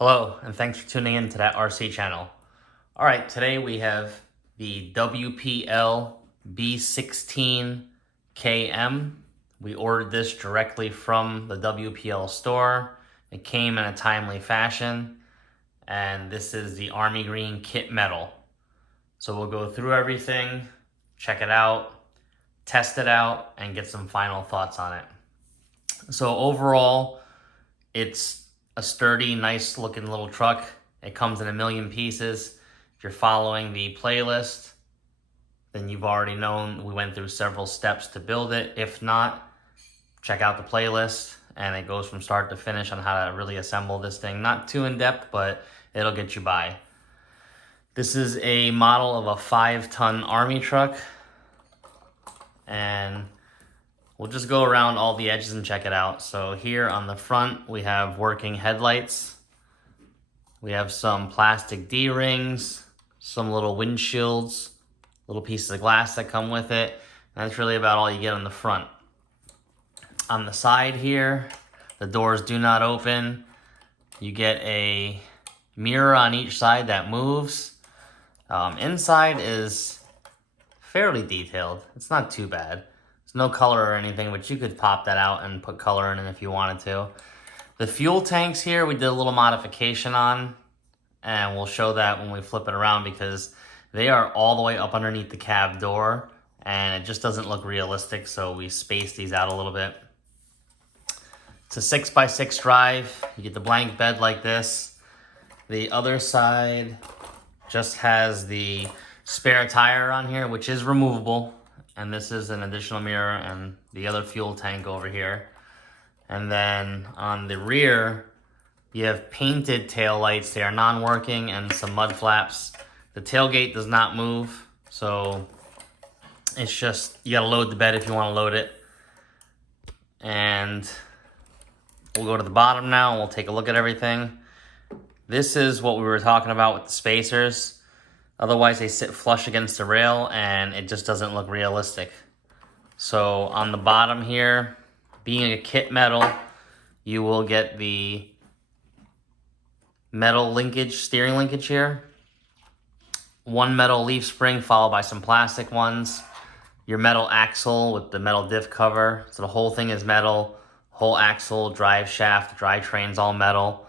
Hello, and thanks for tuning in to that RC channel. All right, today we have the WPL B16 KM. We ordered this directly from the WPL store. It came in a timely fashion, and this is the Army Green kit metal. So we'll go through everything, check it out, test it out, and get some final thoughts on it. So overall, it's a sturdy, nice looking little truck. It comes in a million pieces. If you're following the playlist, then you've already known we went through several steps to build it. If not, check out the playlist, and it goes from start to finish on how to really assemble this thing. Not too in depth, but it'll get you by. This is a model of a 5-ton Army truck, and we'll just go around all the edges and check it out. So here on the front, we have working headlights. We have some plastic D-rings, some little windshields, little pieces of glass that come with it. And that's really about all you get on the front. On the side here, the doors do not open. You get a mirror on each side that moves. Inside is fairly detailed. It's not too bad. There's no color or anything, but you could pop that out and put color in it if you wanted to. The fuel tanks here, we did a little modification on, and we'll show that when we flip it around because they are all the way up underneath the cab door, and it just doesn't look realistic, so we spaced these out a little bit. It's a 6x6 drive. You get the blank bed like this. The other side just has the spare tire on here, which is removable. And this is an additional mirror and the other fuel tank over here. And then on the rear, you have painted tail lights. They are non-working, and some mud flaps. The tailgate does not move, so it's just, you gotta load the bed if you wanna load it. And we'll go to the bottom now and we'll take a look at everything. This is what we were talking about with the spacers. Otherwise, they sit flush against the rail, and it just doesn't look realistic. So on the bottom here, being a kit metal, you will get the metal linkage, steering linkage here. One metal leaf spring followed by some plastic ones. Your metal axle with the metal diff cover. So the whole thing is metal. Whole axle, drive shaft, drivetrain's all metal.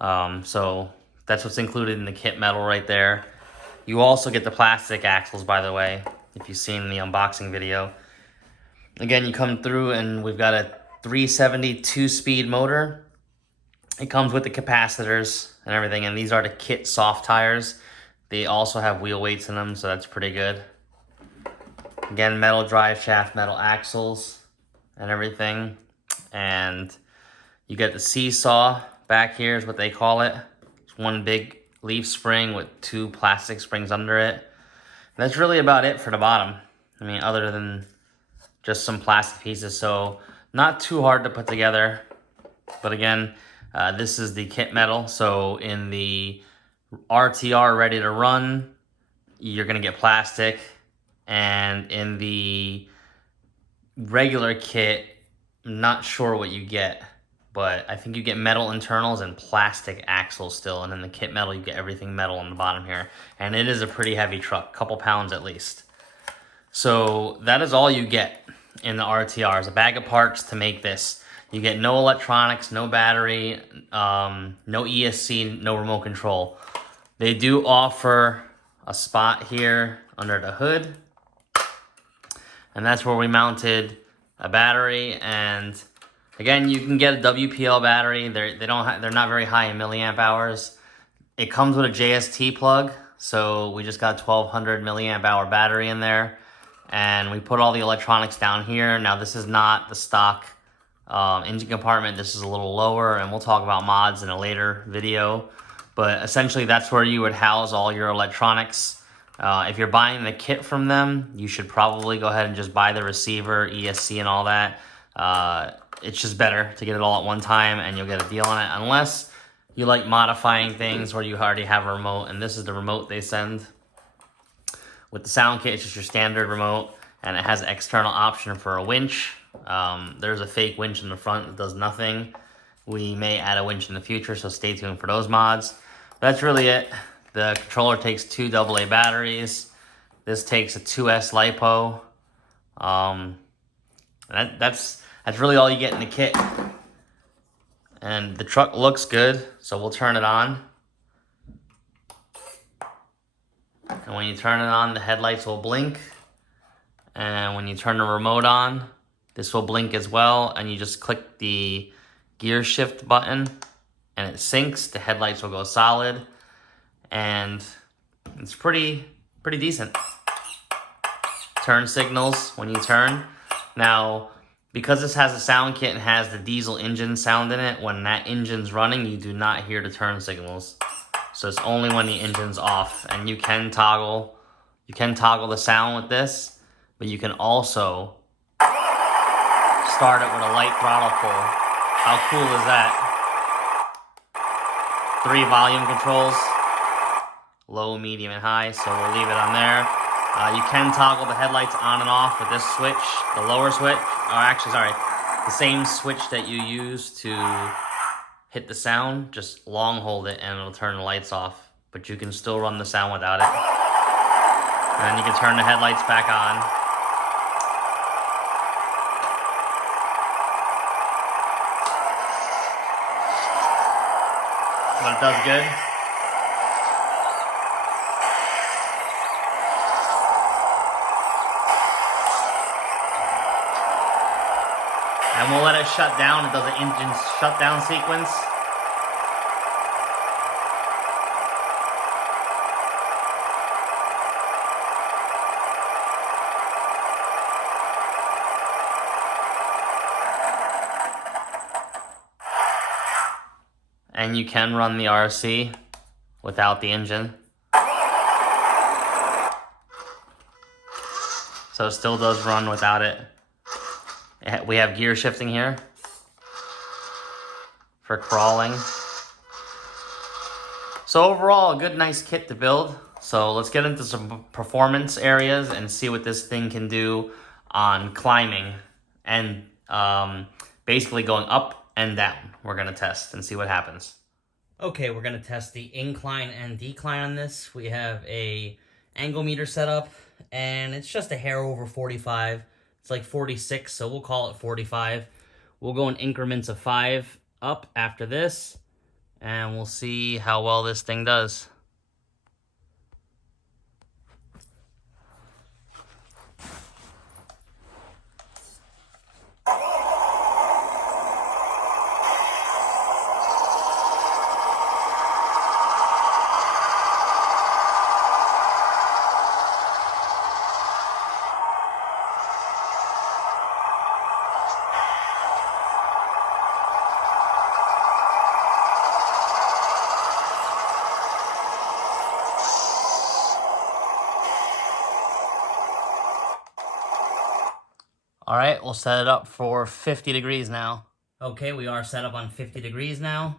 So that's what's included in the kit metal right there. You also get the plastic axles, by the way, if you've seen the unboxing video. Again, you come through and we've got a 370 2-speed motor. It comes with the capacitors and everything, and these are the kit soft tires. They also have wheel weights in them, so that's pretty good. Again, metal drive shaft, metal axles and everything. And you get the seesaw back here is what they call it. It's one big leaf spring with 2 plastic springs under it. And that's really about it for the bottom. I mean, other than just some plastic pieces, so not too hard to put together. But again, this is the kit metal. So in the RTR ready to run, you're gonna get plastic. And in the regular kit, I'm not sure what you get, but I think you get metal internals and plastic axles still, and in the kit metal, you get everything metal on the bottom here. And it is a pretty heavy truck, couple pounds at least. So that is all you get in the RTR, is a bag of parts to make this. You get no electronics, no battery, no ESC, no remote control. They do offer a spot here under the hood, and that's where we mounted a battery. And again, you can get a WPL battery. They're not very high in milliamp hours. It comes with a JST plug, so we just got a 1200 milliamp hour battery in there, and we put all the electronics down here. Now this is not the stock engine compartment. This is a little lower, and we'll talk about mods in a later video. But essentially, that's where you would house all your electronics. If you're buying the kit from them, you should probably go ahead and just buy the receiver, ESC, and all that. It's just better to get it all at one time, and you'll get a deal on it, unless you like modifying things where you already have a remote. And this is the remote they send. With the sound kit, it's just your standard remote, and it has an external option for a winch. There's a fake winch in the front that does nothing. We may add a winch in the future, so stay tuned for those mods. That's really it. The controller takes 2 AA batteries. This takes a 2S LiPo. That's really all you get in the kit. And the truck looks good, so we'll turn it on. And when you turn it on, the headlights will blink. And when you turn the remote on, this will blink as well. And you just click the gear shift button and it syncs. The headlights will go solid. And it's pretty decent. Turn signals when you turn. Now, because this has a sound kit and has the diesel engine sound in it, when that engine's running, you do not hear the turn signals. So it's only when the engine's off. And you can toggle the sound with this, but you can also start it with a light throttle pull. How cool is that? 3 volume controls, low, medium, and high, so we'll leave it on there. You can toggle the headlights on and off with this switch, the lower switch, or actually, sorry, the same switch that you use to hit the sound, just long hold it and it'll turn the lights off, but you can still run the sound without it. And then you can turn the headlights back on. But it does good. And we'll let it shut down. It does an engine shutdown sequence. And you can run the RC without the engine. So it still does run without it. We have gear shifting here for crawling. So overall, a good, nice kit to build. So let's get into some performance areas and see what this thing can do on climbing and basically going up and down. We're gonna test and see what happens. Okay, we're gonna test the incline and decline on this. We have a angle meter set up and it's just a hair over 45. It's like 46, so we'll call it 45. We'll go in increments of 5 up after this, and we'll see how well this thing does. All right, we'll set it up for 50 degrees now. Okay, we are set up on 50 degrees now.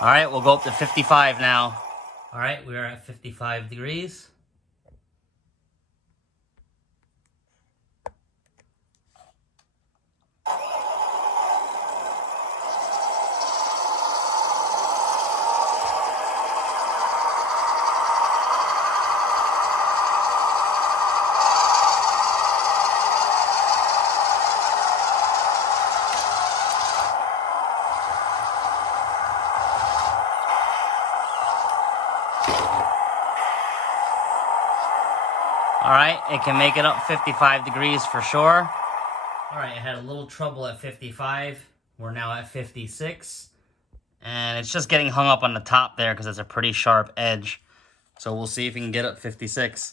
All right, we'll go up to 55 now. All right, we are at 55 degrees. All right, it can make it up 55 degrees for sure. All right, I had a little trouble at 55. We're now at 56. And it's just getting hung up on the top there because it's a pretty sharp edge. So we'll see if we can get up 56.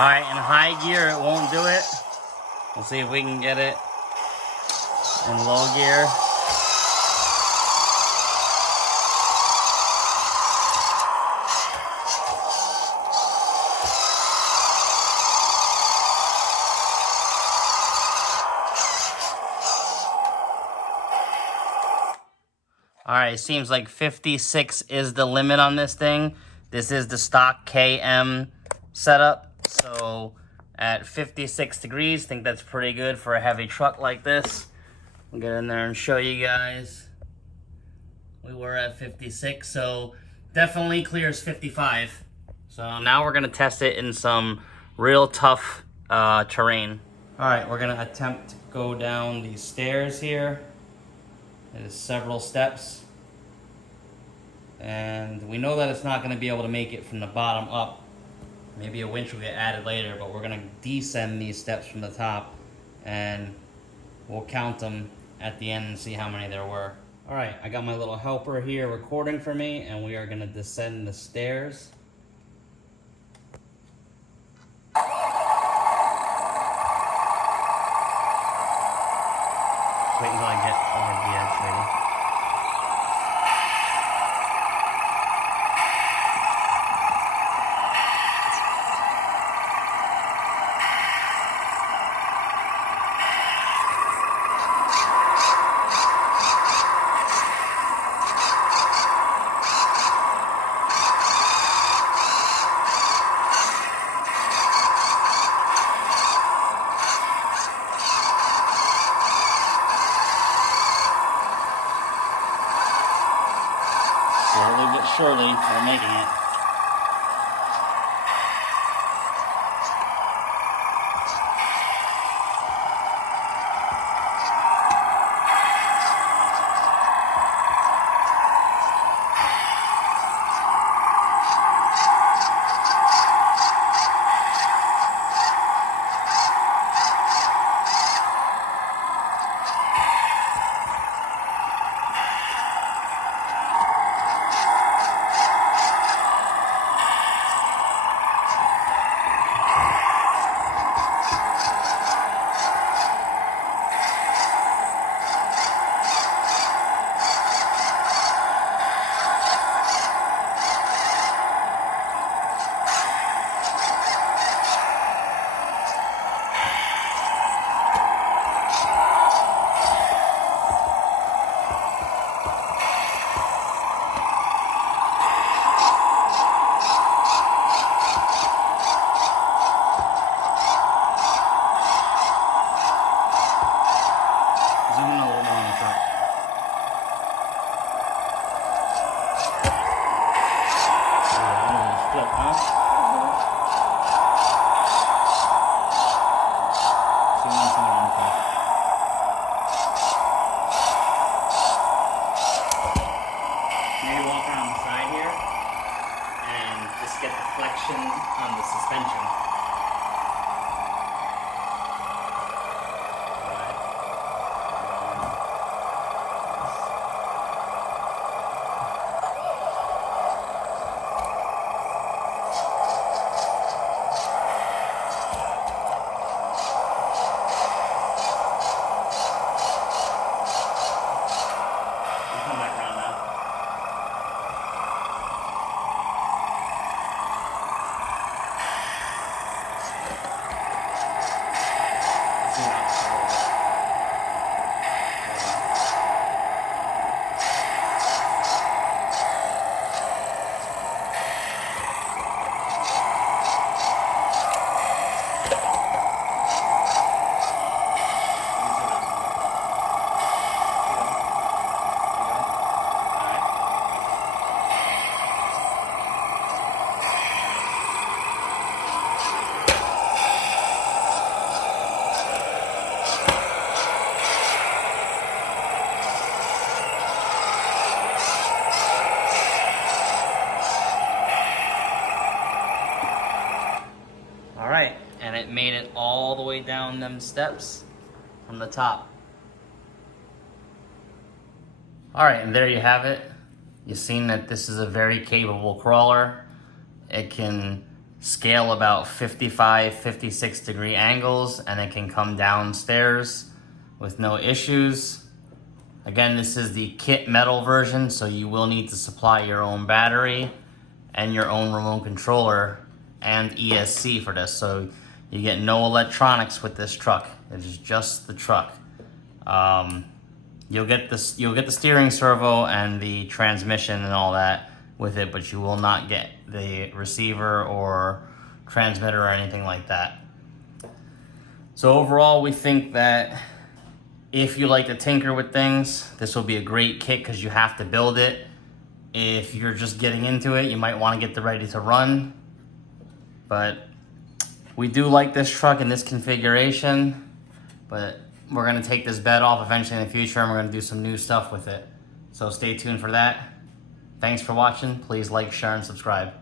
Alright, in high gear it won't do it. We'll see if we can get it in low gear. Alright, it seems like 56 is the limit on this thing. This is the stock KM setup. So at 56 degrees, I think that's pretty good for a heavy truck like this. We'll get in there and show you guys. We were at 56, so definitely clears 55. So now we're gonna test it in some real tough terrain. Alright, we're gonna attempt to go down these stairs here. There's several steps. And we know that it's not going to be able to make it from the bottom up. Maybe a winch will get added later, but we're going to descend these steps from the top. And we'll count them at the end and see how many there were. Alright, I got my little helper here recording for me, and we are going to descend the stairs. Wait until I get over the edge, maybe. Slowly but surely, we're making it. Get the flexion on the suspension. Come back around now. Alright, and it made it all the way down them steps from the top. Alright, and there you have it. You've seen that this is a very capable crawler. It can scale about 55, 56 degree angles, and it can come downstairs with no issues. Again, this is the kit metal version, so you will need to supply your own battery and your own remote controller and ESC for this. So you get no electronics with this truck. It is just the truck. You'll get the steering servo and the transmission and all that with it, but you will not get the receiver or transmitter or anything like that. So overall, we think that if you like to tinker with things, this will be a great kit because you have to build it. If you're just getting into it, you might want to get the ready to run. But we do like this truck in this configuration, but we're going to take this bed off eventually in the future, and we're going to do some new stuff with it. So stay tuned for that. Thanks for watching. Please like, share, and subscribe.